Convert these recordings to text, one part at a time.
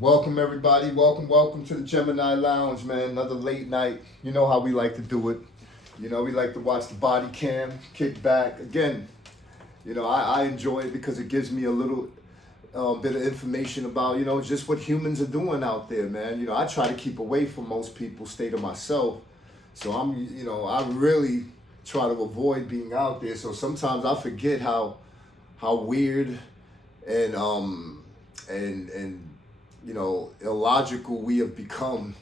Welcome everybody. Welcome to the Gemini Lounge, man. Another late night. You know how we like to do it. We like to watch the body cam, kick back. Again, I enjoy it because it gives me a little bit of information about, just what humans are doing out there, man. I try to keep away from most people, stay to myself. So I really try to avoid being out there. So sometimes I forget how weird and and illogical we have become.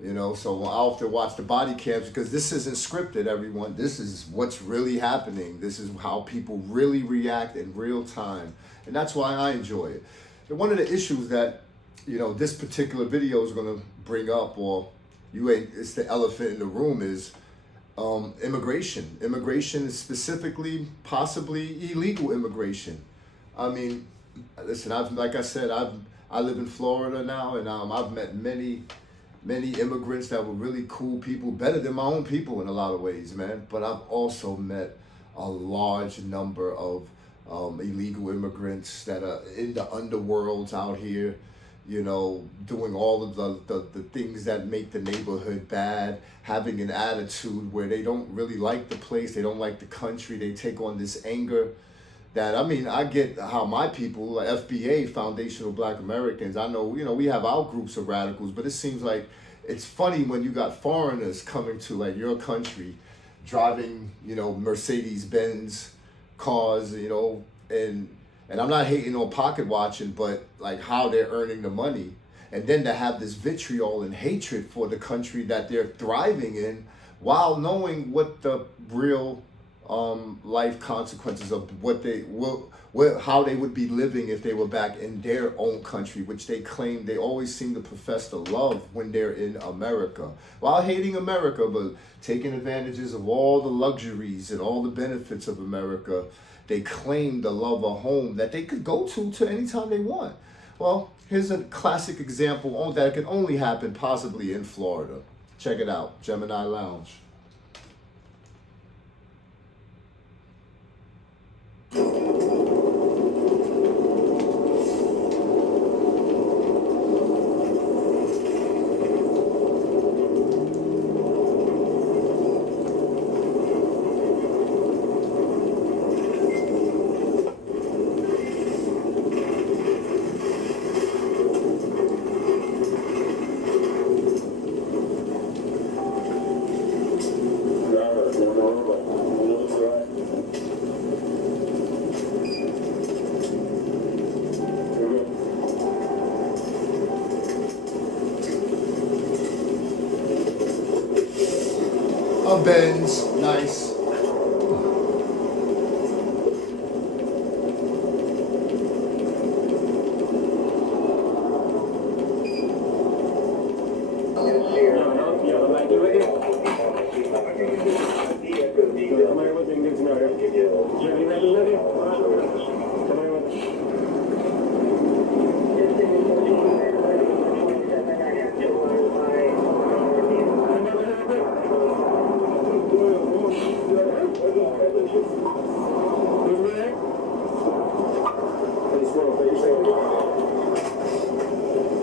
So I often watch the body cams because this isn't scripted, everyone. This is what's really happening. This is how people really react in real time. And that's why I enjoy it. And one of the issues that, this particular video is going to bring up, or it's the elephant in the room, is immigration. Immigration is specifically, possibly illegal immigration. I mean, listen, I live in Florida now, and I've met many immigrants that were really cool people, better than my own people in a lot of ways, man. But I've also met a large number of illegal immigrants that are in the underworlds out here, doing all of the things that make the neighborhood bad, having an attitude where they don't really like the place, they don't like the country, they take on this anger. I get how my people, like FBA, Foundational Black Americans, I know, we have our groups of radicals, but it seems like it's funny when you got foreigners coming to like your country, driving, Mercedes-Benz cars, and I'm not hating on pocket watching, but like how they're earning the money. And then to have this vitriol and hatred for the country that they're thriving in, while knowing what the real life consequences of how they would be living if they were back in their own country, which they claim they always seem to profess to love when they're in America, while hating America, but taking advantages of all the luxuries and all the benefits of America. They claim the love a home that they could go to anytime they want. Well, here's a classic example that can only happen possibly in Florida. Check it out, Gemini Lounge. A Benz, nice.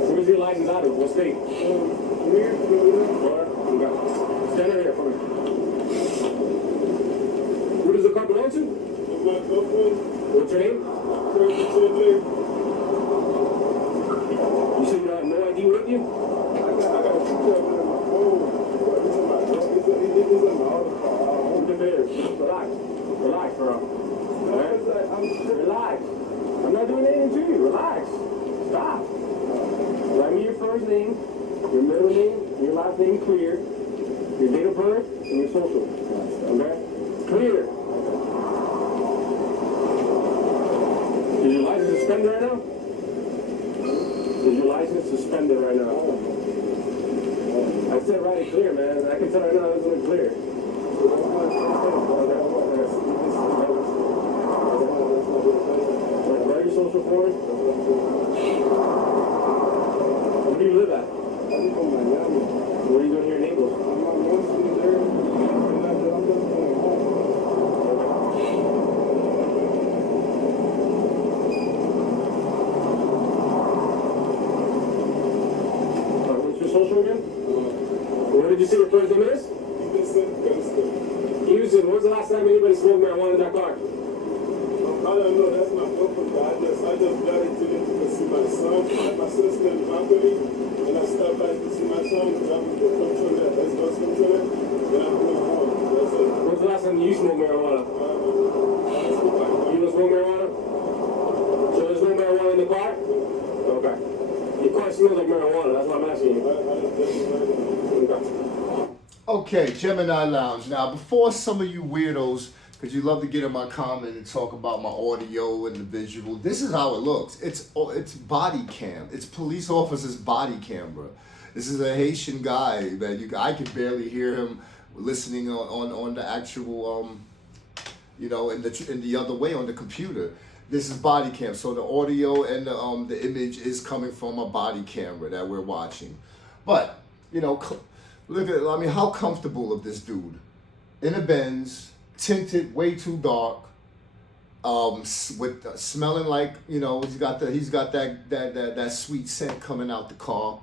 Where's your license out of? What state? Stand right here for me. Who does the car belong to? What's your name? You said you don't have no ID with you? Relax, bro. Alright? Relax. I'm not doing anything to you. Relax. Stop. Write me your first name, your middle name, and your last name clear, your date of birth, and your social. Okay? Clear. Is your license suspended right now? Is your license suspended right now? I said write it clear, man. I can tell right now it's not clear. Write your social for me. Where do you live at? I live in Miami. What are you doing here in Naples? I'm mostly there. I'm just going home. did you say your first name is? Houston, when was the last time anybody smoked marijuana in that car? I don't know, that's my girlfriend, but I just got it today to see my son. My son's still in Napoli, and I stopped by to see my son, driving the controller, S-Bus controller, then I'm going home. That's it. When's the last time you smoked marijuana? You don't smoke marijuana? So there's no marijuana in the car? Okay. Your car smells like marijuana, that's why I'm asking you. Okay. Okay, Gemini Lounge. Now, before some of you weirdos, because you love to get in my comment and talk about my audio and the visual, this is how it looks. It's body cam. It's police officer's body camera. This is a Haitian guy that I can barely hear him listening on the actual in the other way on the computer. This is body cam. So the audio and the image is coming from a body camera that we're watching. But look at, how comfortable of this dude. In a Benz, tinted, way too dark, with smelling like, he's got that sweet scent coming out the car.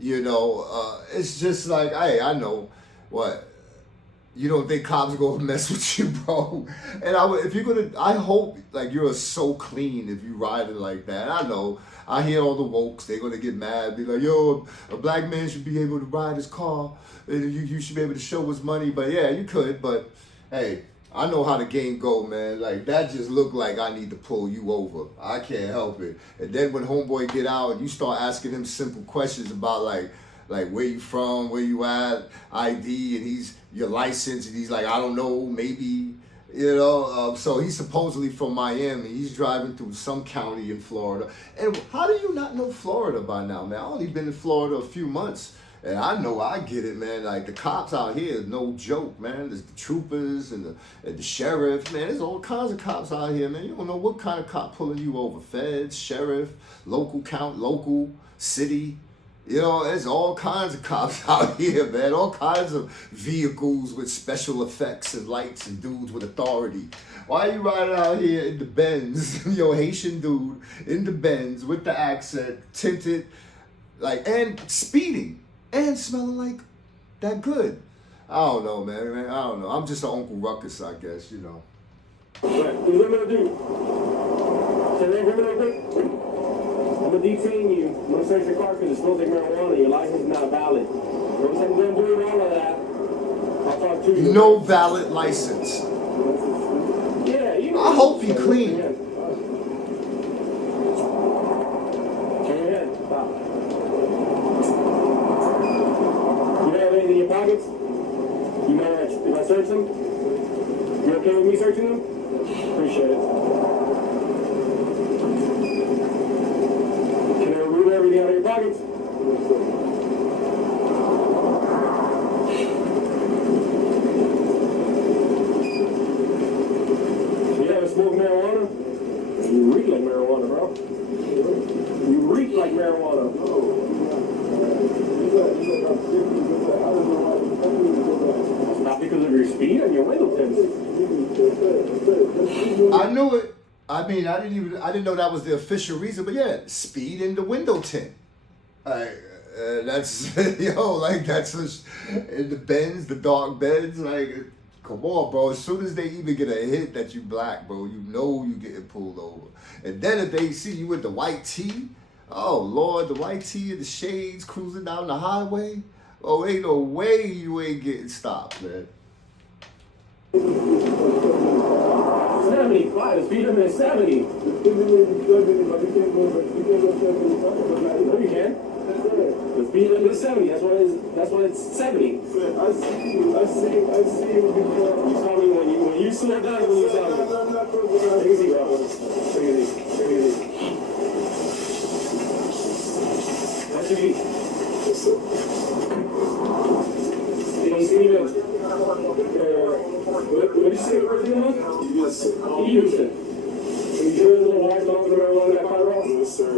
It's just like, hey, I know what. You don't think cops are gonna mess with you, bro? And I hope like you're so clean if you ride it like that. I know. I hear all the wokes. They're gonna get mad, be like, "Yo, a black man should be able to ride his car. And you should be able to show his money." But yeah, you could. But hey, I know how the game go, man. Like that just looked like I need to pull you over. I can't help it. And then when homeboy get out and you start asking him simple questions about like where you from, where you at, ID, and he's your license, and he's like, I don't know, maybe, so he's supposedly from Miami. He's driving through some county in Florida. And how do you not know Florida by now, man? I only been in Florida a few months, and I get it, man. Like the cops out here is no joke, man. There's the troopers and the sheriff, man. There's all kinds of cops out here, man. You don't know what kind of cop pulling you over. Feds, sheriff, local, city. There's all kinds of cops out here, man. All kinds of vehicles with special effects and lights and dudes with authority. Why are you riding out here in the Benz, Haitian dude in the Benz with the accent, tinted, and speeding and smelling like that good? I don't know, man. I don't know. I'm just an Uncle Ruckus, I guess, Right. What am I gonna do? Can I hear me real quick? I'm gonna detain you. I'm gonna search your car because it smells like marijuana. Your license is not valid. Once I'm done doing all of that, I'll talk to you. No valid license. Yeah, I hope he clean. Turn your head. Stop. You don't have anything in your pockets? You mind if I search them? You okay with me searching them? Appreciate it. Everything out of your pockets. You haven't smoked marijuana? You reek like marijuana, bro. You reek like marijuana. Not because of your speed and your window tints. I knew it. I mean, I didn't know that was the official reason, but yeah, speed in the window tint. That's that's in the Benz, the dark Benz. Like, come on, bro. As soon as they even get a hit that you black, bro, you getting pulled over. And then if they see you with the white tee, oh Lord, the white tee and the shades cruising down the highway. Oh, ain't no way you ain't getting stopped, man. 75, the speed limit is 70. No, you can't. The speed limit is 70. That's why it's 70. I see you before. You saw me when you slow down when you saw me. Take it easy, bro. Take it easy. What's your beat? You don't see me, what did you say the first name was? Houston. You sure there's no white dogs around that car, bro? Yes, sir.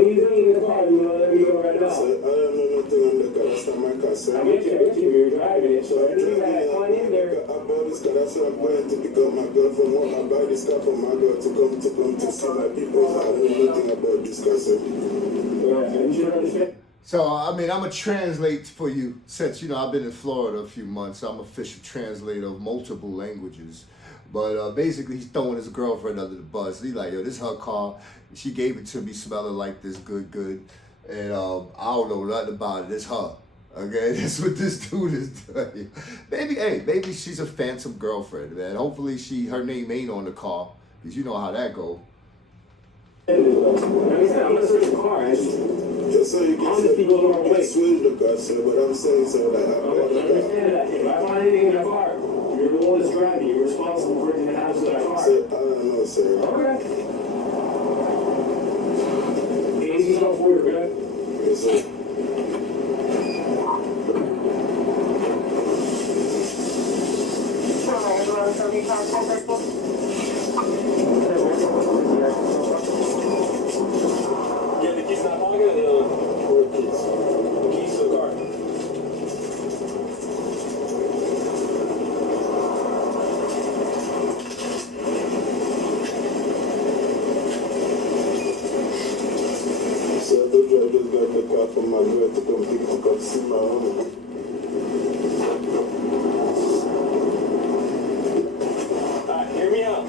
Anything in the car, let me know right now. I don't know nothing on the car. That's not my car, sir. I get you. You're driving it, so anything that I find in there. I bought this car. That's what I'm going to pick up my girlfriend. I buy this car for my girl to come to see my people. I don't know nothing about this car, sir. Yeah, and you should understand. So, I mean, I'm going to translate for you since, I've been in Florida a few months. I'm official translator of multiple languages. But basically, he's throwing his girlfriend under the bus. He's like, yo, this is her car. She gave it to me smelling like this good. And I don't know nothing about it. It's her. Okay, that's what this dude is doing. Maybe she's a phantom girlfriend, man. Hopefully her name ain't on the car. Because you know how that go. I'm gonna search the car. Just so you can switch the car, sir, but I'm saying so that Understand that. If I find anything in the car, you're the one that's driving. You're responsible for everything that happens to that car. Sir, I don't know, sir. Okay. Easy stuff for you, okay? Yes, sir. Get the keys in that pocket and Four keys. the keys to the car. So I told you I just got the car from my girl to come pick me up, see my home. Alright, hear me out.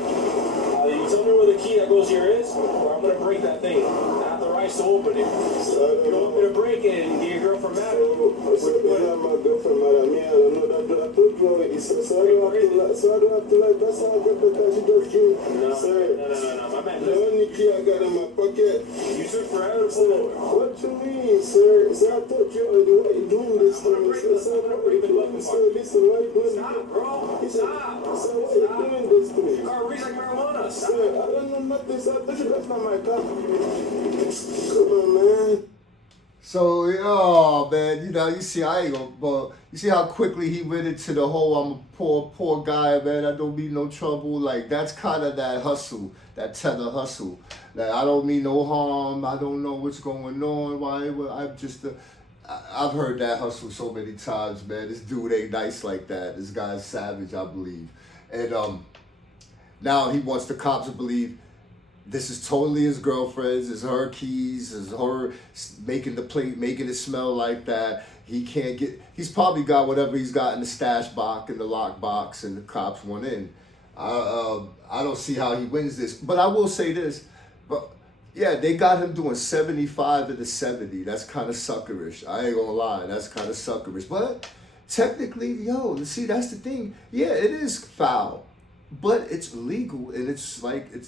You tell me where the key that goes here is, or I'm gonna break that thing. I have the rights to open it. So I You don't don't want me know. to break it and get your girlfriend mad? So it's not my girlfriend, man. I mean, I don't know that. I told you already, sir. So I don't have to like, that's how I got the car. She just gave, sir. No. My man, The listen. only key I got in my pocket. You took forever to pull over. What you mean, sir? Sir, I told you already, why you doing this to me? Sir, why you doing this? Sir, listen, why you doing this? Stop, bro. Stop. Sir, why you doing this to me? Your car reads like marijuana. Sir, Stop. I don't know nothing, sir. I told you that's not my car. Come on, man. So, oh man, you see, I ain't gonna, but you see how quickly he went into the whole, I'm a poor guy, man, I don't mean no trouble. Like, that's kind of that hustle, that tether hustle. Like, I don't mean no harm, I don't know what's going on, I've heard that hustle so many times, man. This dude ain't nice like that. This guy's savage, I believe. And now he wants the cops to believe this is totally his girlfriend's, it's her keys, it's her making the plate, making it smell like that. He's probably got whatever he's got in the stash box, in the lock box, and the cops went in. I don't see how he wins this, but I will say this. But yeah, they got him doing 75 of the 70. That's kind of suckerish. I ain't gonna lie, that's kind of suckerish. But technically, see, that's the thing. Yeah, it is foul. But it's legal, and it's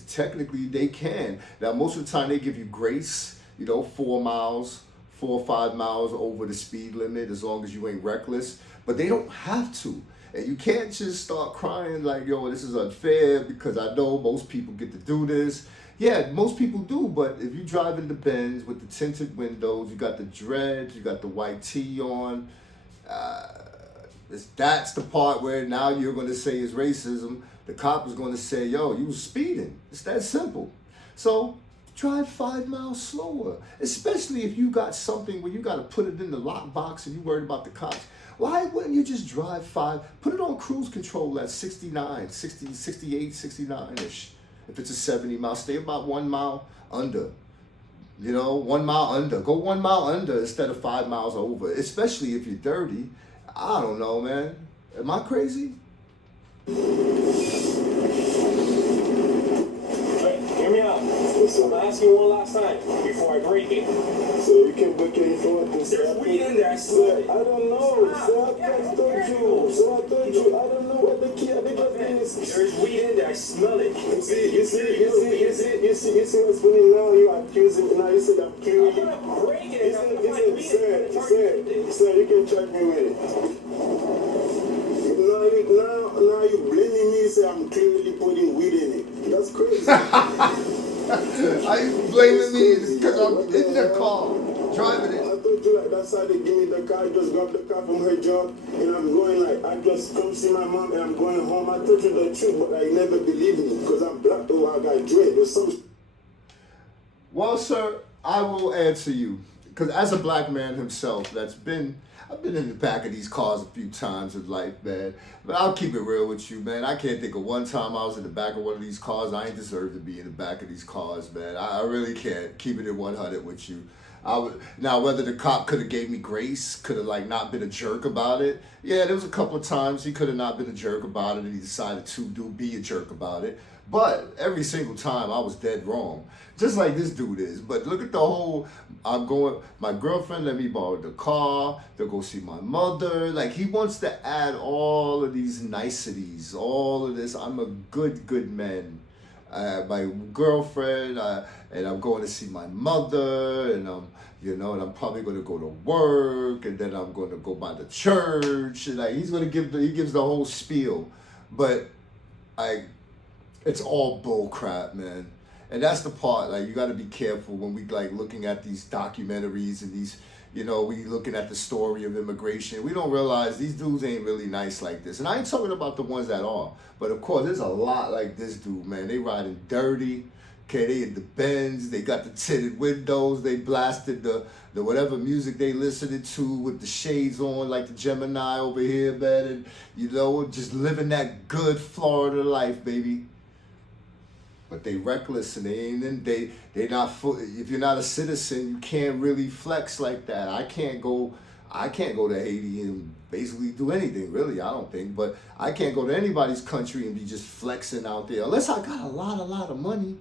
technically they can. Now, most of the time they give you grace, 4 or 5 miles over the speed limit as long as you ain't reckless. But they don't have to. And you can't just start crying like, yo, this is unfair because I know most people get to do this. Yeah, most people do, but if you drive in the Benz with the tinted windows, you got the dreads, you got the white tee on, that's the part where now you're going to say is racism. The cop is going to say, yo, you was speeding. It's that simple. So drive 5 miles slower, especially if you got something where you got to put it in the lock box and you worried about the cops. Why wouldn't you just drive 5? Put it on cruise control at 69, 60, 68, 69-ish. If it's a 70 mile, stay about 1 mile under. 1 mile under. Go 1 mile under instead of 5 miles over, especially if you're dirty. I don't know, man. Am I crazy? Hear me out. I'm gonna ask you one last time before I break it. So you can break it if you want to. There's weed in there. I smell it. I don't know. So I told you. I don't know what the key of the is. There's weed in there. I smell it. You see what's funny now? You accusing me now. You said I'm I'm clearly. gonna break it. I'm gonna find weed in it. Sir, you can check me with it. Now you blaming me. Say I'm clearly putting weed in it. That's crazy. Are you blaming me because I'm in the car driving I it? told you like that's how they give me the car. I just got the car from her job and I'm going like I just come see my mom and I'm going home. I told you the truth, but I never believe me because I'm black or I got dread or something. Well, sir, I will answer you. because as a black man himself, I've been in the back of these cars a few times in life, man. But I'll keep it real with you, man. I can't think of one time I was in the back of one of these cars. I ain't deserve to be in the back of these cars, man. I really can't. Keep it at 100 with you. Now, whether the cop could have gave me grace, could have like not been a jerk about it. Yeah, there was a couple of times he could have not been a jerk about it, and he decided to be a jerk about it. But every single time I was dead wrong, just like this dude is. But look at the whole, my girlfriend let me borrow the car to go see my mother. Like, he wants to add all of these niceties, all of this. I'm a good man. My girlfriend, and I'm going to see my mother, and and I'm probably going to go to work, and then I'm going to go by the church, and like he gives the whole spiel, but it's all bull crap, man. And that's the part, like, you got to be careful when we like looking at these documentaries and these, we looking at the story of immigration. We don't realize these dudes ain't really nice like this. And I ain't talking about the ones that are, but of course there's a lot like this dude, man. They riding dirty. Okay, they in the Benz, they got the tinted windows, they blasted the whatever music they listening to with the shades on, like the Gemini over here, man, and just living that good Florida life, baby. But they reckless, and they not full. If you're not a citizen, you can't really flex like that. I can't go to Haiti and basically do anything, really, I don't think. But I can't go to anybody's country and be just flexing out there unless I got a lot of money.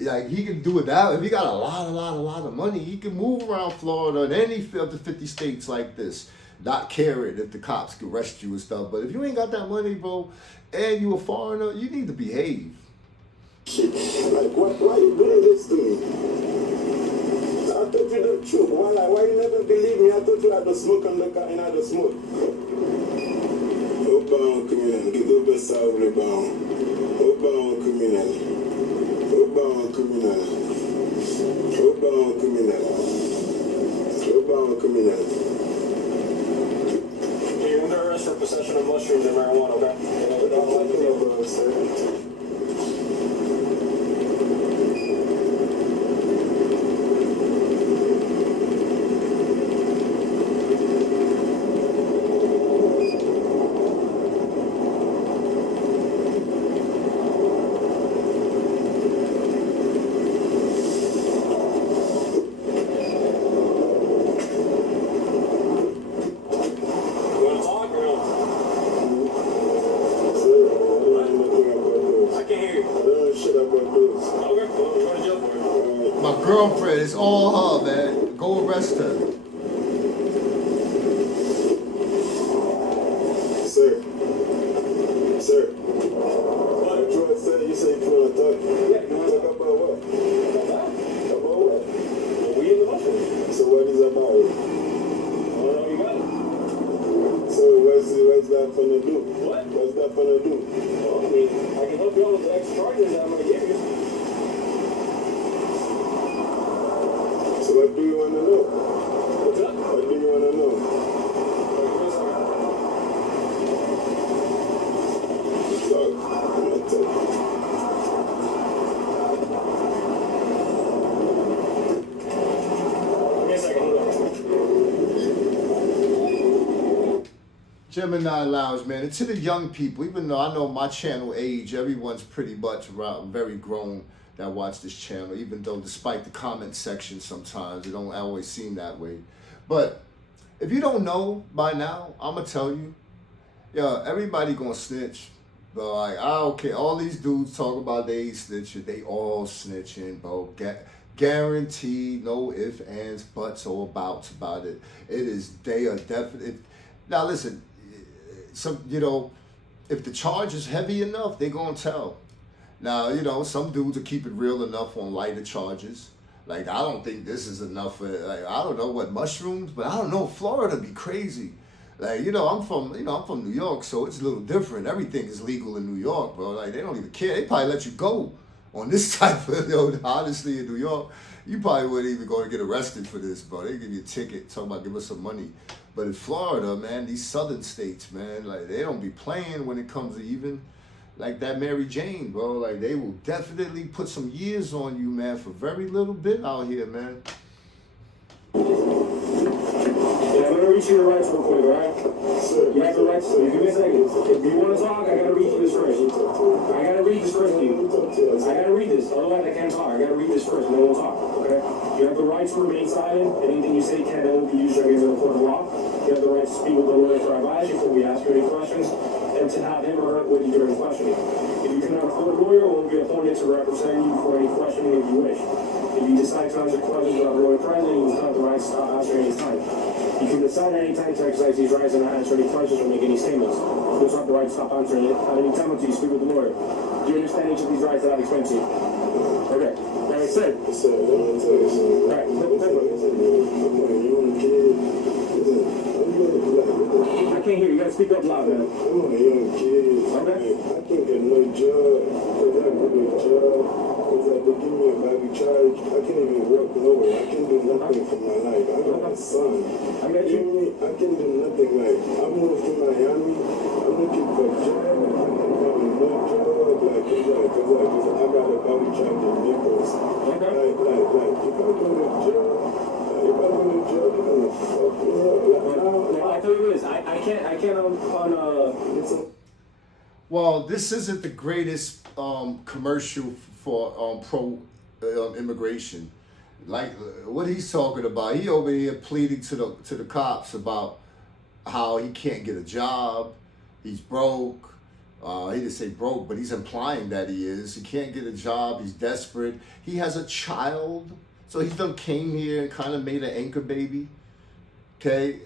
Like, he can do it now. If he got a lot of money, he can move around Florida and any of the 50 states like this, not caring if the cops can arrest you and stuff. But if you ain't got that money, bro, and you a foreigner, you need to behave. Shit, like, why you doing this to me? I told you the truth. Why you never believe me? I told you I had the smoke and the car and I had the smoke. Oba criminal, get over salary bound. Oba criminal. Oba criminal. Oba criminal. Oba criminal. You're under arrest for possession of mushrooms and marijuana, okay? What I'm talking about, sir. My girlfriend, it's all her, man. Go arrest her. Sir. What? George said you say you want to talk. Yeah. You want to talk about what? About what? We in the mushroom. So what is about it? I don't know, you got it. So what's that gonna do? What? What's that gonna do? Well, I mean, I can help you out with the extra charges that I'm going to give you. So what do you want to know? What's up? What do you want to know? Talk. I'm not talking. Give me a second, hold on. Gemini Lounge, man. And to the young people, even though I know my channel age, everyone's pretty much around, very grown that watch this channel, even though despite the comment section sometimes, it don't always seem that way. But if you don't know by now, I'm going to tell you, everybody going to snitch. But like, I don't care. All these dudes talk about they ain't snitching. They all snitching, bro. Guaranteed, no ifs, ands, buts, or abouts about it. They are definitely. Now listen, if the charge is heavy enough, they gonna tell. Now, some dudes will keep it real enough on lighter charges. Like, I don't think this is enough for, like, I don't know what mushrooms, but I don't know, Florida be crazy. Like, I'm from New York, so it's a little different. Everything is legal in New York, bro. Like, they don't even care. They probably let you go on this type of, honestly, in New York. You probably wouldn't even go to get arrested for this, bro. They give you a ticket, talking about give us some money. But in Florida, man, these southern states, man, like, they don't be playing when it comes to even, like that Mary Jane, bro. Like, they will definitely put some years on you, man, for very little bit out here, man. I'm gonna read you the rights real quick, alright? Sir, You have the rights. Give me a second. If you want to talk, I gotta read you this first. I gotta read this first to you. I gotta read this. Otherwise, I can't talk. I gotta read this first, and then we'll talk. Okay? You have the rights to remain silent. Anything you say can and will be used against the court of law. You have the right to speak with the lawyer for advice before we ask you any questions, and to have him or her with you during questioning. If you cannot afford a lawyer, we'll be appointed to represent you for any questioning if you wish. If you decide to answer questions without a lawyer present, you will have the right to stop answering any time. You can decide at any time to exercise these rights and not answer any questions or make any statements. You also have the right to stop answering it at any time until you speak with the lawyer. Do you understand each of these rights that I've explained to you? Okay. Like I said. Sir, let me tell you something. Right. I can't hear you. You gotta speak up loud, man. I'm a young kid. Okay. I can't get no job. Because I get a job. Because they give me a baby charge. I can't even work nowhere. I can't do nothing for my life. I got a son. I got you. I can't do nothing. Like, I moved to Miami. I'm looking for a job. I can't find no job. Like, because I got a baby charge in Naples. Okay. Like, if I go to jail, if I go to jail, they're gonna fuck me up. Like, Well, I tell you this. I can't Well, this isn't the greatest commercial for pro immigration. Like what he's talking about, he over here pleading to the cops about how he can't get a job, he's broke. He didn't say broke, but he's implying that he is. He can't get a job. He's desperate. He has a child, so he done came here and kind of made an anchor baby. Okay,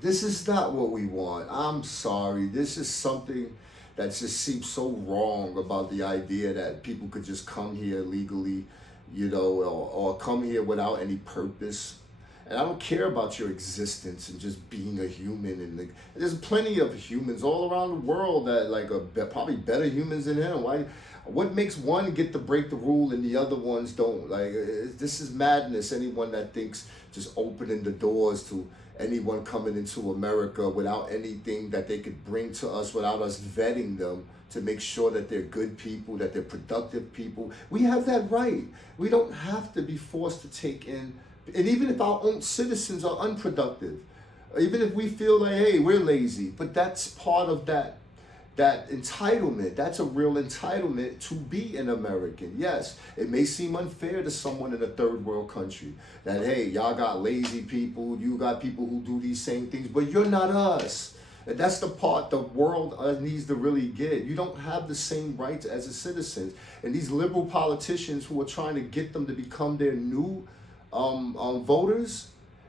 this is not what we want. I'm sorry. This is something that just seems so wrong about the idea that people could just come here legally, or come here without any purpose. And I don't care about your existence and just being a human. And there's plenty of humans all around the world that are probably better humans than him. Why? What makes one get to break the rule and the other ones don't? This is madness. Anyone that thinks just opening the doors to anyone coming into America without anything that they could bring to us, without us vetting them to make sure that they're good people, that they're productive people. We have that right. We don't have to be forced to take in. And even if our own citizens are unproductive, even if we feel like, hey, we're lazy, but that's part of that entitlement. That's a real entitlement to be an American. Yes, it may seem unfair to someone in a third world country that, hey, y'all got lazy people, you got people who do these same things, but you're not us. And that's the part the world needs to really get. You don't have the same rights as a citizen. And these liberal politicians who are trying to get them to become their new voters,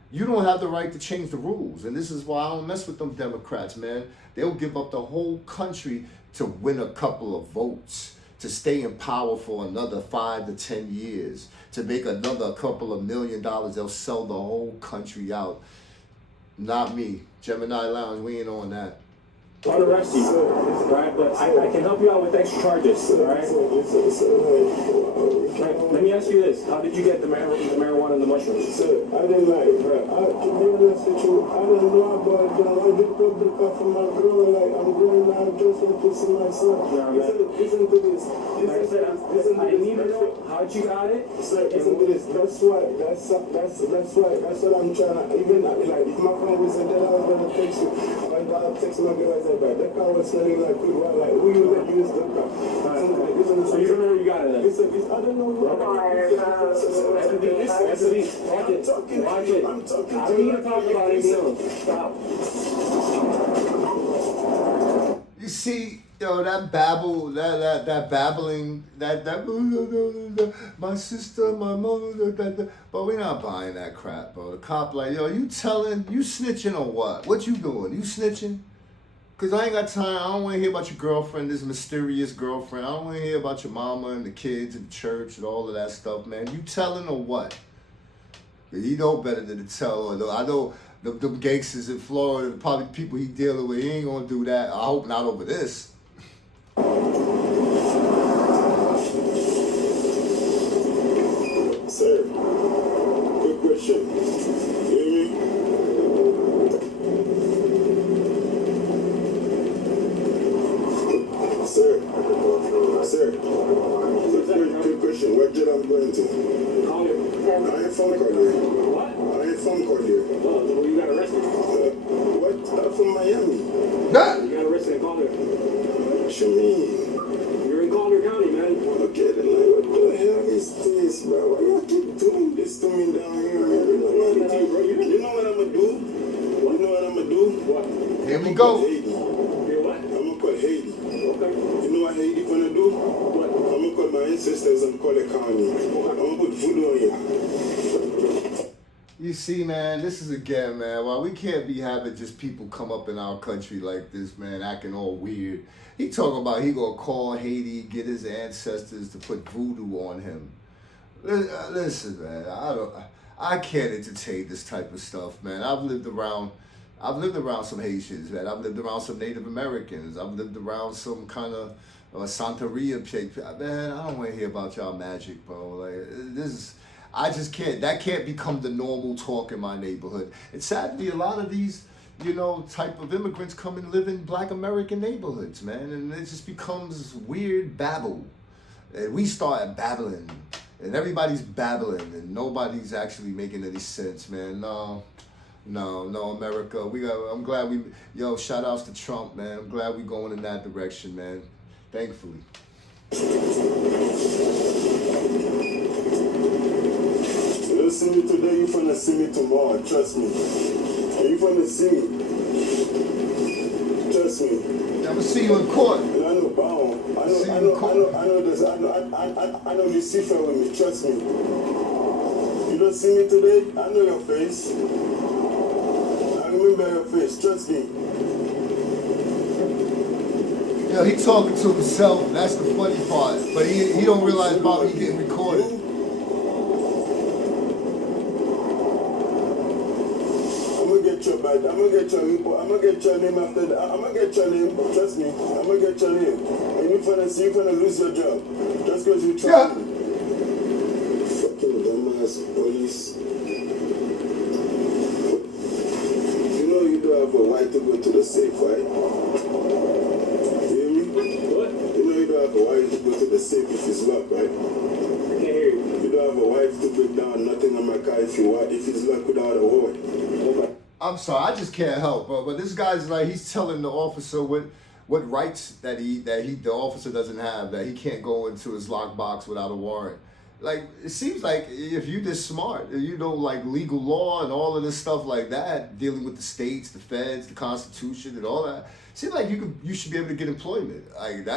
you don't have the right to change the rules. And this is why I don't mess with them Democrats, man. They'll give up the whole country to win a couple of votes, to stay in power for another 5 to 10 years, to make another couple of $1 million. They'll sell the whole country out. Not me. Gemini Lounge, we ain't on that. I'll arrest you, right? But I can help you out with extra charges, all right? Let me ask you this. How did you get the marijuana and the mushrooms? Sir, I didn't bro. To be honest with you, I didn't know about them. I just took the car from my girl, I'm going now just to see my son. Listen to this. Like I said, I need to know how you got it. Sir, listen to this. That's why. That's why. That's what I'm trying to, even if my phone was dead, I was going to text you. I'll text my girl, I said, that car was smelling like good. Who you let use the car? So you don't know where you got it at? I don't know where. That's the beast. Watch it. I'm talking I don't need to talk about anything else. Stop. You see, that babble, that babbling, that my sister, my mother, but we're not buying that crap, bro. The cop you snitching or what? What you doing? You snitching? Cause I ain't got time. I don't want to hear about your girlfriend, this mysterious girlfriend. I don't want to hear about your mama and the kids and the church and all of that stuff, man. You telling or what? You know better than to tell her. I know the gangsters in Florida, probably people he dealing with, he ain't gonna do that. I hope not over this. Sir, quick question. You hear me? Sir, quick question. What job I'm going to? Call him. I ain't from Collier. What? I ain't from Collier. Well, you got arrested. What? I'm from Miami. Nah. You got arrested in Calder. What you mean? You're in Calder County, man. Okay, then like, what the hell is this, bro? Why y'all keep doing this to me down here, man? You know what I'm gonna do? You know what I'm gonna do? You know what I'm gonna do? What? Here we go. Haiti. You're what? I'm gonna call Haiti. Okay. You know what Haiti gonna do? What? I'm gonna call my ancestors and call the county. I'm gonna put voodoo on you. You see, man, this is again, man, why we can't be having just people come up in our country like this, man, acting all weird. He talking about he gonna call Haiti, get his ancestors to put voodoo on him. Listen, man, I can't entertain this type of stuff, man. I've lived around some Haitians, man. I've lived around some Native Americans. I've lived around some kind of Santeria shit. Man, I don't want to hear about y'all magic, bro. Like, this is, I just can't, that can't become the normal talk in my neighborhood. And sadly, a lot of these, type of immigrants come and live in Black American neighborhoods, man. And it just becomes weird babble. And we start babbling. And everybody's babbling. And nobody's actually making any sense, man. No, America. I'm glad shout outs to Trump, man. I'm glad we going in that direction, man. Thankfully. You don't see me today, you finna see me tomorrow, trust me. You finna see me. Trust me. I'm gonna see you in court. And I know Bound. I know this. I know Lucifer with me, trust me. You don't see me today, I know your face. I remember your face, trust me. Yeah, he talking to himself. That's the funny part. But he don't realize Bobby getting recorded. I'm gonna get your report. I'm gonna get your name after that. I'm gonna get your name. Trust me. I'm gonna get your name. And you're gonna lose your job. Just because you try. Yeah. Fucking dumbass police. You know you don't have a right to go to the safe, right? You hear me? What? You know you don't have a right to go to the safe if it's locked, right? I can't hear you. You don't have a right to break down nothing on my car if it's locked without a warrant. Okay. I'm sorry, I just can't help, bro. But this guy's like, he's telling the officer what rights that the officer doesn't have, that he can't go into his lockbox without a warrant. Like, it seems like if you this smart, you know, like legal law and all of this stuff like that, dealing with the states, the feds, the Constitution, and all that. Seems like you should be able to get employment. Like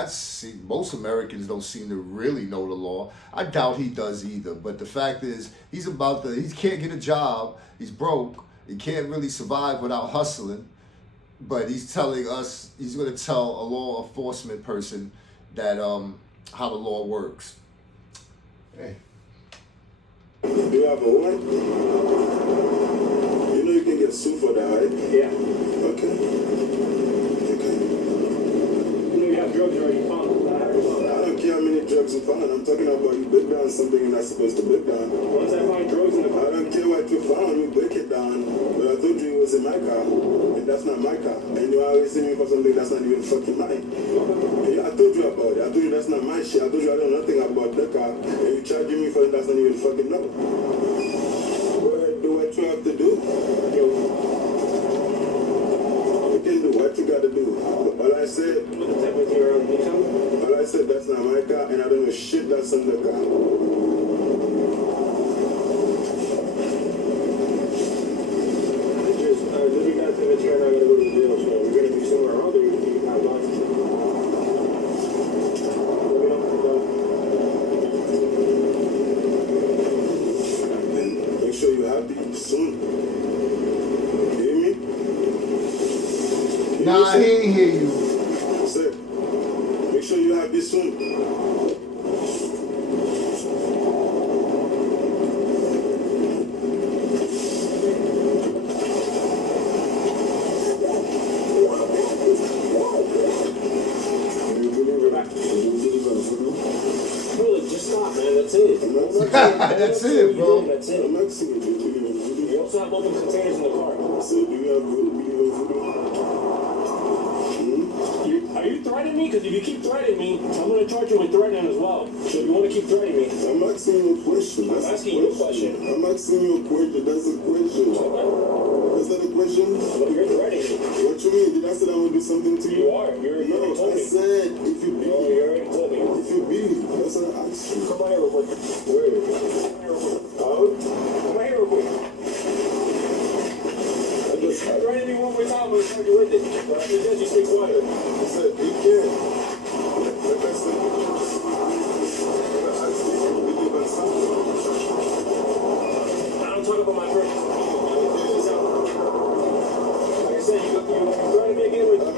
most Americans don't seem to really know the law. I doubt he does either. But the fact is, he can't get a job. He's broke. He can't really survive without hustling, but he's telling us, he's going to tell a law enforcement person that how the law works. Hey. Do you have a warrant? You know you can get sued for that, right? Yeah. Okay. You know you have drugs already found. I don't care how many drugs you found. I'm talking about you break down something you're not supposed to break down. Once I find drugs in the car. I don't care what you found, you break it down. But I told you it was in my car, and that's not my car. And you always see me for something that's not even fucking mine. And I told you about it. I told you that's not my shit. I told you I know nothing about the car. And you charging me for it that's not even fucking no. Go ahead, do what you have to do. You can do what you gotta do. But all I said, all I said, that's not my car, and I don't know shit that's in the car. And make sure you're happy soon. You hear me? Nah, he ain't hear you. Sir, make sure you're happy soon. Just stop, man. That's it. That's it, bro. That's it. I'm not saying you believe in voodoo. You also have open containers in the car. So do you have voodoo? Believe in voodoo? You Are you threatening me? Because if you keep threatening me, I'm going to charge you with threatening as well. So if you want to keep threatening me, I'm asking you a question. I'm asking you a question. I'm asking you a question. That's a question. Is that a question? Look, you're threatening me. What you mean? Did I say I'm gonna do something to you? You are. You No, already told I me. said if you You believe. already told me. If you believe, that's what I asked you. Come on here real quick. Where? Come on here real quick. Out? Come on here real quick. I just If you threaten me one more time, I'm going to charge you with it. But I suggest you stay quiet. I said you can. Like I said, I'm gonna ask you if you believe in something. I don't talk about my friends. Like I said, you threaten me again with... I'm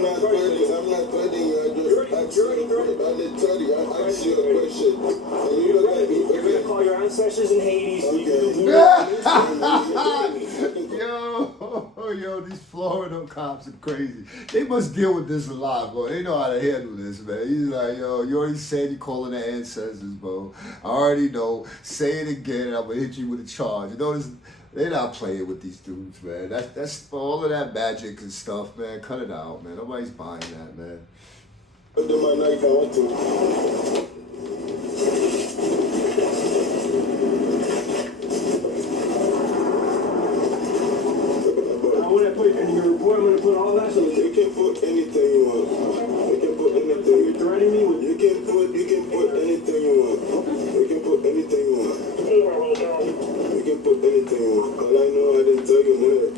not threatening you. I just asked you. I didn't tell you. I asked you a question. And you look at me. You're going to call your ancestors in Hades. So you can do Yo, these Florida cops are crazy. They must deal with this a lot, bro. They know how to handle this, man. He's like, yo, you already said you calling the ancestors, bro. I already know. Say it again, and I'm gonna hit you with a charge. You know this. They're not playing with these dudes, man. That's all of that magic and stuff, man. Cut it out, man. Nobody's buying that, man. I'll do my knife if I want to. I want to put in your report, I'm going to put all that so that You can put anything you want. You can put you're anything. threatening me with... You can put anything you want. You can put anything you want. You can put anything you want. All I know, I didn't tell you more.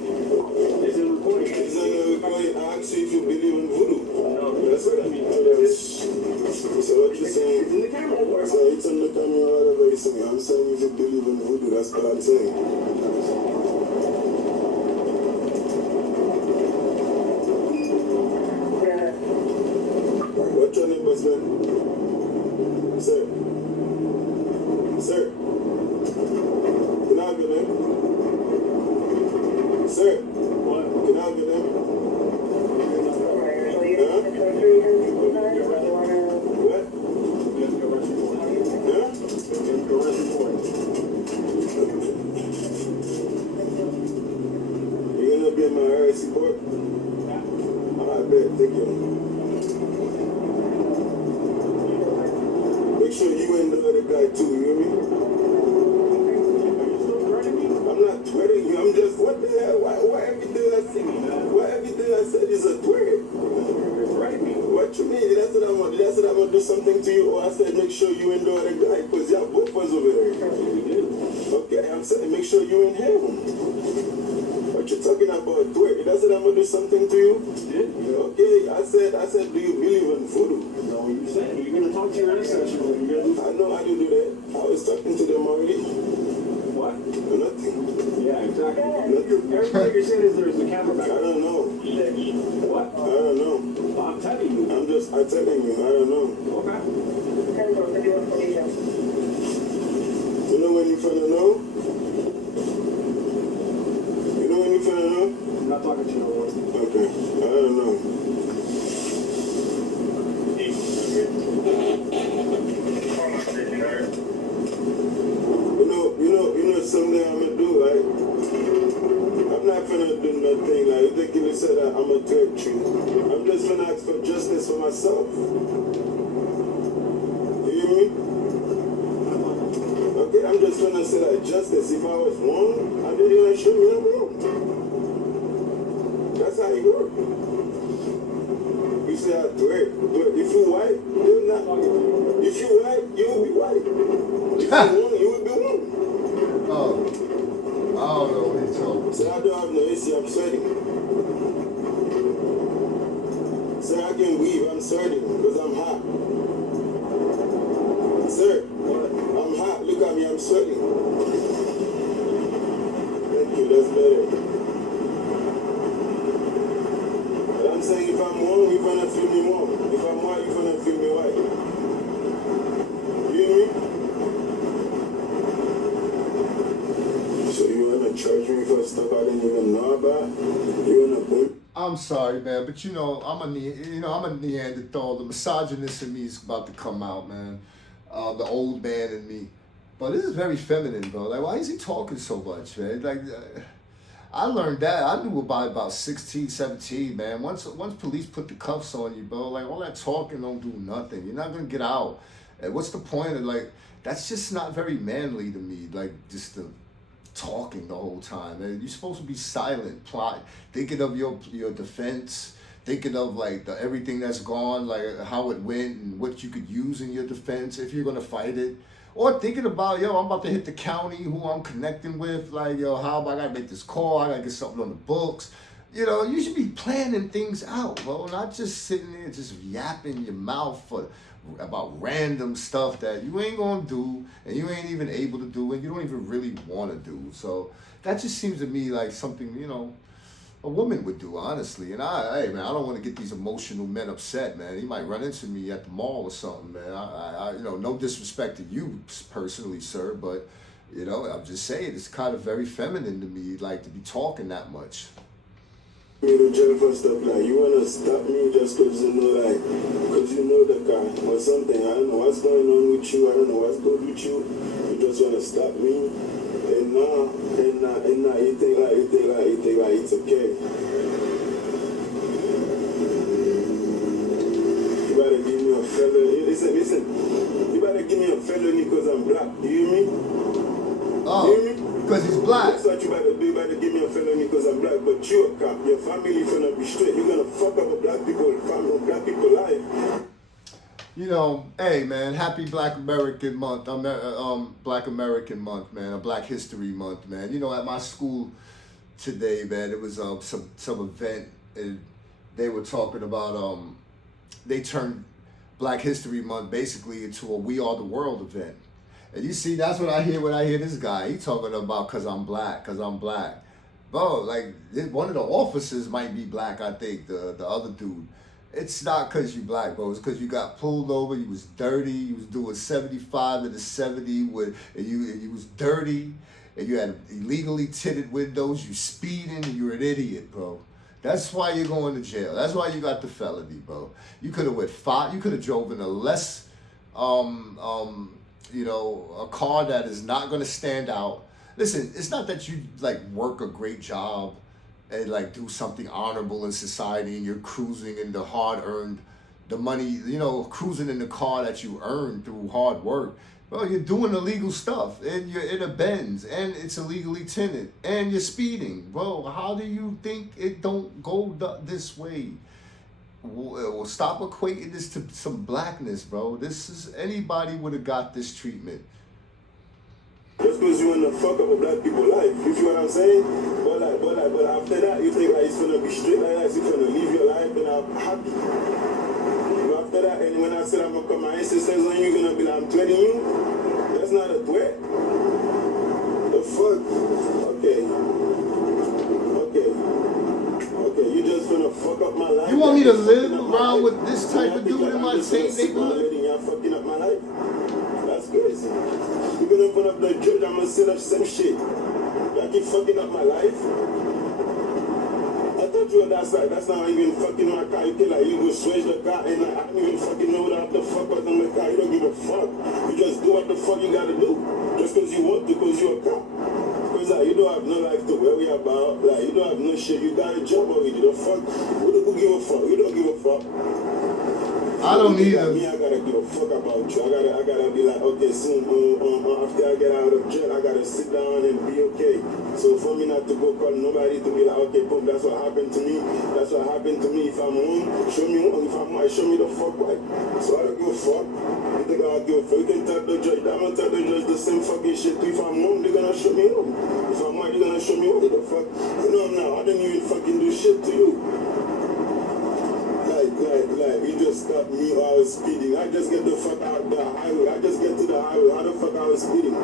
It's in recording. It's not a recording. I asked you if you believe in voodoo. No, That's what I mean. So what you saying? It's in the camera. So it's on the camera or whatever you're saying. I'm saying if you believe in voodoo, that's what I'm saying. What's your name, husband? Sir. Sir. Can I have your name? Sir. What? Can I have your name? What? Huh? You're gonna be in my RSC court? I bet. Thank you. Make sure you ain't the other guy too, you hear me? I'm not threatening you, I'm just, what the hell? Why everything I said is a threat? What you mean? Did I say I'm gonna do something to you? Or I said make sure you ain't the other guy, because y'all both was over there. Okay, I'm saying make sure you ain't him. What you talking about? Threat? Did I say I'm gonna do something to you? Okay, I said, do you believe in voodoo? No, you said you're going to talk to your ancestors. I know how you do that. I was talking to them already. What? Nothing. Yeah, exactly. Everything you're saying is there's a camera I back. don't know. What? I don't know. I'm telling you. I'm telling you, I don't know. Okay. You know when you finna know? You know when you finna know? I'm not talking to you no more. Okay, I don't know. You know something I'm gonna do, right? I'm not gonna do nothing like you think you said that I'm gonna threat you. I'm just gonna ask for justice for myself. You hear me? Okay, I'm just gonna say that justice. If I was wrong, I'm just gonna show me I'm wrong. That's how it works. You say I threat. If you white, you're not. If you white, you will be white. If you wrong, you will be wrong. Oh, I don't know what he's talking about. Say I don't have no AC, I'm sweating. Say I can weave, I'm sweating because I'm hot. Sir, I'm hot. Look at me, I'm sweating. Thank you, that's better. But I'm saying if I'm wrong, you're gonna feel me wrong. If I'm white, you're gonna feel me white. You hear me? So you wanna charge me for stuff I didn't even know about? You wanna put? I'm sorry, man, but I'm a Neanderthal. The misogynist in me is about to come out, man. The old man in me. But this is very feminine, bro. Like, why is he talking so much, man? Like, I learned that. I knew about 16, 17, man. Once police put the cuffs on you, bro, like all that talking don't do nothing. You're not gonna get out. And what's the point of like that's just not very manly to me, like just the talking the whole time. And you're supposed to be silent, plot, thinking of your defense, thinking of like everything that's gone, like how it went and what you could use in your defense if you're gonna fight it. Or thinking about, yo, I'm about to hit the county, who I'm connecting with, like, yo, how I gotta make this call, I gotta get something on the books. You know, you should be planning things out, bro, not just sitting there just yapping your mouth about random stuff that you ain't gonna do and you ain't even able to do and you don't even really wanna do. So that just seems to me like something, you know, a woman would do, honestly. And hey, man, I don't want to get these emotional men upset, man. He might run into me at the mall or something, man. You know, no disrespect to you personally, sir, but, you know, I'm just saying, it's kind of very feminine to me, like, to be talking that much. Me to jail for stuff like you wanna stop me just cause you know like cause you know the guy or something. I don't know what's going on with you, I don't know what's good with you. You just wanna stop me and nah, you think like it's okay. You better give me a felony. Listen, you better give me a felony cause I'm black. You hear me? Oh, You hear me? because he's black. That's what you better do. You better give me a felony because I'm black. But you're a cop. Your family finna be straight. You're gonna fuck up a black people life. You know, hey, man, happy Black American Month. Black American Month, man. A Black History Month, man. You know, at my school today, man, it was some event, and they were talking about they turned Black History Month basically into a We Are the World event. And you see, that's what I hear when I hear this guy. He talking about cause I'm black. Bro, like one of the officers might be black, I think, the other dude. It's not cause you black, bro. It's cause you got pulled over, you was dirty, you was doing 75 to the 70 and you was dirty, and you had illegally tinted windows, you speeding, and you're an idiot, bro. That's why you're going to jail. That's why you got the felony, bro. You could have you could have drove in a less you know, a car that is not going to stand out. Listen, it's not that you like work a great job and like do something honorable in society and you're cruising in the hard-earned, the money, you know, cruising in the car that you earned through hard work. Bro, you're doing illegal stuff and you're in a Benz and it's illegally tinted and you're speeding. Bro, how do you think it don't go this way? Well, stop equating this to some blackness, bro. This is, anybody would have got this treatment. Just because you want to fuck up a black people life, you feel what I'm saying? But after that, you think like it's gonna be straight like that, it's gonna live your life, then I'm happy. But after that, and when I said I'm gonna cut my ancestors on you, you're gonna be like, I'm threatening you. That's not a threat. The fuck? Okay, you just gonna fuck up my life. You want me to live around with this type of dude in my same neighborhood? You're fucking up my life. That's crazy. You're gonna open up the judge, I'm gonna set up some shit. Y'all keep fucking up my life. I thought you were that side. That's not even fucking my car. You can like you go switch the car and like I don't even fucking know what the fuck was on the car. You don't give a fuck. You just do what the fuck you gotta do. Just cause you want to, cause you're a cop. Cause like you don't have no life to worry about. Like you don't have no shit. You got a job already. The fuck? Who give a fuck? You don't give a fuck. I don't either. Me, I gotta give a fuck about you. I gotta be like, okay, soon, after I get out of jail, I gotta sit down and be okay. So for me not to go call nobody to be like, okay, boom, that's what happened to me. That's what happened to me. If I'm home, show me home. If I'm white, show me the fuck white. So I don't give a fuck. You think I'll give a fuck? You can tell the judge. I'm gonna tell the judge the same fucking shit. If I'm home, they're gonna show me home. If I'm white, they're gonna show me home. The fuck? You know now, I didn't even fucking do shit to you. Like, you just stopped me while I was speeding. I just get the fuck out the highway. I just get to the highway. How the fuck I was speeding? You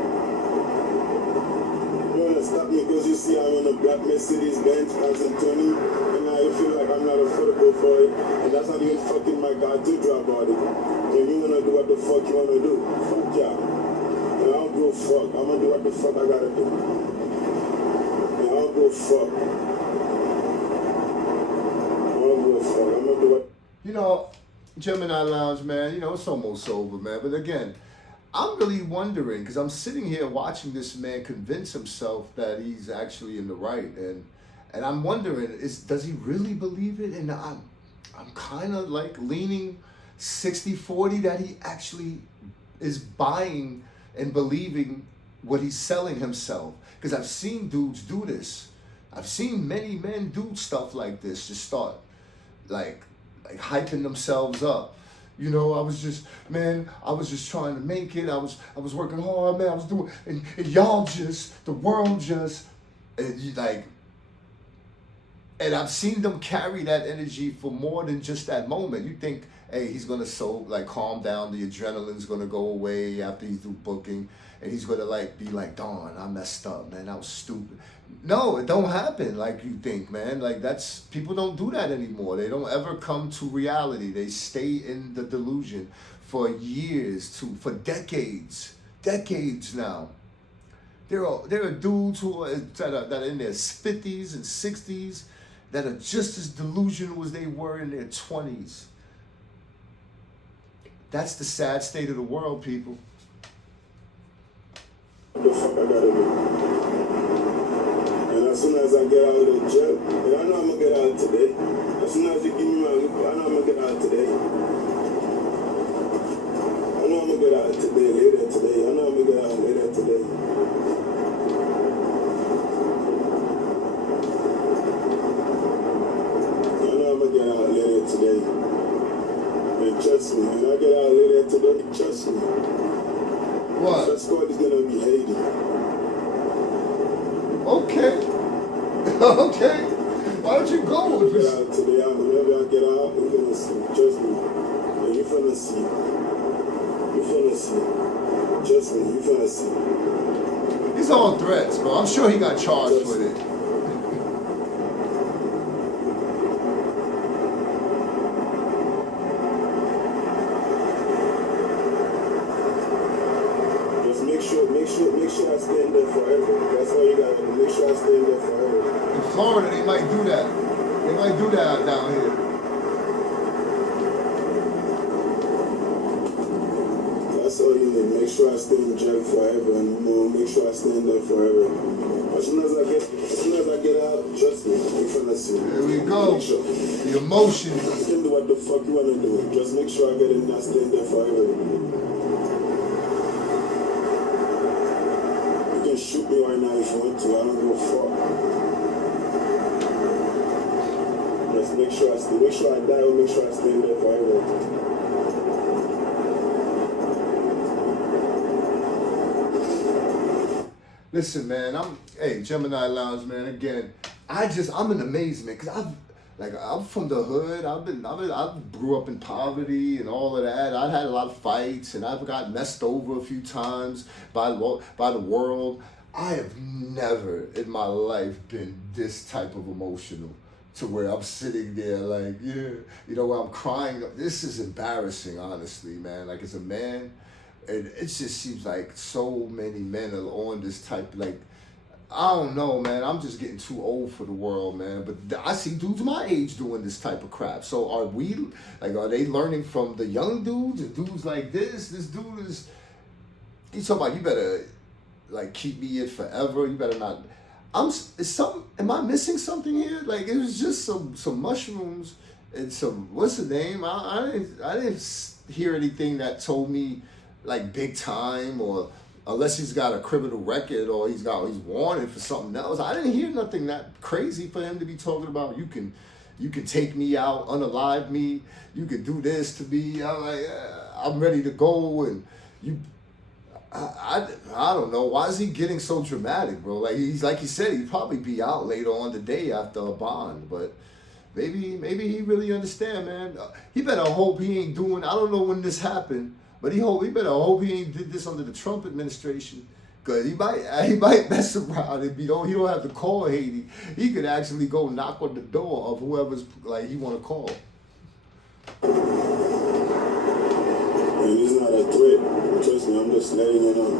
wanna stop me because you see I'm on a black Mercedes Benz passing 20 and now you feel like I'm not affordable for it. And that's not even fucking my car to drive about it. And you wanna do what the fuck you wanna do. Fuck yeah. And I don't give a fuck. I'm gonna do what the fuck I gotta do. And I don't give a fuck. You know, Gemini Lounge, man, you know, it's almost over, man. But again, I'm really wondering, because I'm sitting here watching this man convince himself that he's actually in the right. And And I'm wondering, does he really believe it? And I'm kind of like leaning 60-40 that he actually is buying and believing what he's selling himself. Because I've seen dudes do this. I've seen many men do stuff like this, just start like hyping themselves up. You know, I was just trying to make it. I was working hard, man. I was doing, and y'all just, the world just, and you like, and I've seen them carry that energy for more than just that moment. You think, hey, he's gonna calm down, the adrenaline's gonna go away after he's through booking, and he's gonna like be like, darn, I messed up, man, that was stupid. No, it don't happen like you think, man. Like people don't do that anymore. They don't ever come to reality. They stay in the delusion for years, for decades now. There are dudes that are in their 50s and 60s that are just as delusional as they were in their 20s. That's the sad state of the world, people. What the fuck I gotta do? And as soon as I get out of the jail, and I know I'm gonna get out today. As soon as you give me my look, I know I'm gonna get out today. I know I'm gonna get out today, later today. I know I'm gonna get out later today. I know I'm gonna get out later today. And trust me, when I get out later today, trust me. What? That squad is gonna be Haiti. Okay. Okay. Why don't you go with Get this? out today, whenever I get out, you're gonna see. Trust me. And you're gonna see. You're gonna see. Trust me, you're gonna see. These all threats, bro. I'm sure he got charged with it. Make sure I stay in there forever. That's all you gotta do. Make sure I stay in there forever. In Florida, they might do that. They might do that down here. That's all you need. Make sure I stay in jail forever, and make sure I stay in there forever. As soon as I get out, trust me, you're gonna see. There we go. Make sure. The emotions. You can do what the fuck you wanna do. Just make sure I get in there, stay in there forever. Shoot me right now if you want to. I don't give a fuck. Just make sure I die or make sure I stay in there forever. Listen, man, Gemini Lounge, man, again, I'm in amazement, because I'm from the hood. I grew up in poverty and all of that. I had a lot of fights, and I've got messed over a few times by the world. I have never in my life been this type of emotional, to where I'm sitting there like, where I'm crying. This is embarrassing, honestly, man. Like, as a man, it just seems like so many men are on this type, like, I don't know, man. I'm just getting too old for the world, man. But I see dudes my age doing this type of crap. So are they learning from the young dudes and dudes like this? This dude is, he's talking about, you better like keep me in forever. You better not. Am I missing something here? Like, it was just some mushrooms and what's the name? I didn't hear anything that told me like big time, or unless he's got a criminal record or he's wanted for something else. I didn't hear nothing that crazy for him to be talking about. You can take me out, unalive me. You can do this to me. I'm like, I'm ready to go, and I don't know. Why is he getting so dramatic, bro? Like, he said, he'd probably be out later on today after a bond, but maybe he really understand, man. He better hope he ain't doing. I don't know when this happened, but he better hope he ain't did this under the Trump administration, because he might mess around and he don't have to call Haiti. He could actually go knock on the door of whoever's like he want to call. And he's not a threat. Trust me, I'm just letting you know.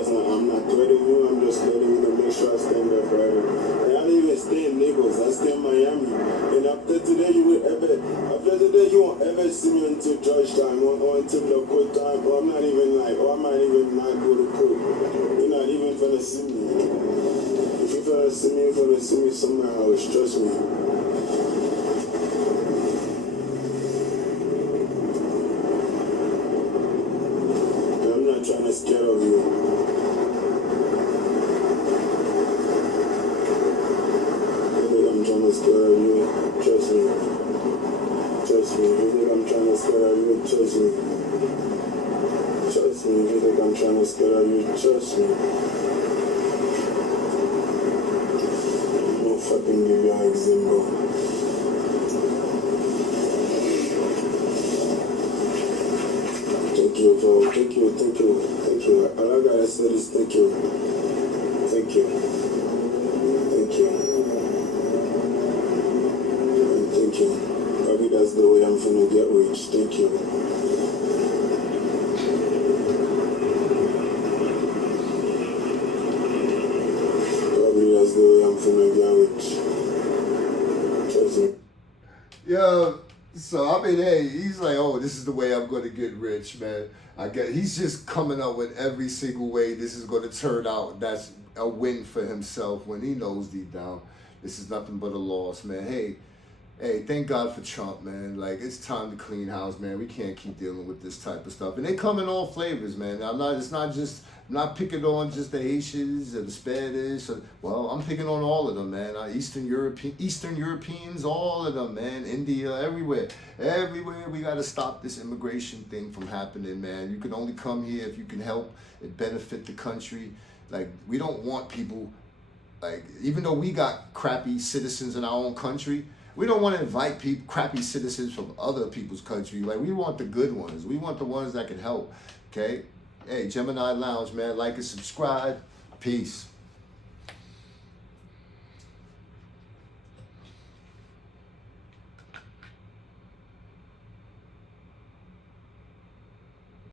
I'm not threatening you. I'm just letting you know. Make sure I stand there forever. And I didn't even stay in Naples, I stay in Miami. And after today, you won't ever see me until Georgetown or until the court time, or I might even not go to court. You're not even gonna see me. If you're gonna see me, you're gonna see me somewhere else, trust me. I'm not trying to scare of you. I'm trying to scare of you. Trust me. Trust me. You think I'm trying to scare of you? Trust me. Trust me. You think I'm trying to scare of you? Trust me. Don't fucking give you an example. Thank you, bro. Thank you. All I gotta say is thank you. Thank you. Thank you. Thank you. Probably that's the way I'm finna get rich. Thank you. Probably that's the way I'm finna get rich. Trust me. Yeah. So I mean, hey, he's like, oh, this is the way I'm going to get rich, man. I get. He's just coming up with every single way this is going to turn out. That's a win for himself when he knows deep down this is nothing but a loss, man. Hey, thank God for Trump, man. Like, it's time to clean house, man. We can't keep dealing with this type of stuff. And they come in all flavors, man. I'm not picking on just the Haitians or the Spanish. I'm picking on all of them, man. Eastern Europeans, all of them, man. India, everywhere. Everywhere, we got to stop this immigration thing from happening, man. You can only come here if you can help and benefit the country. Like, we don't want people, like, even though we got crappy citizens in our own country, we don't want to invite crappy citizens from other people's country. Like, we want the good ones. We want the ones that can help. Okay? Hey, Gemini Lounge, man. Like and subscribe. Peace.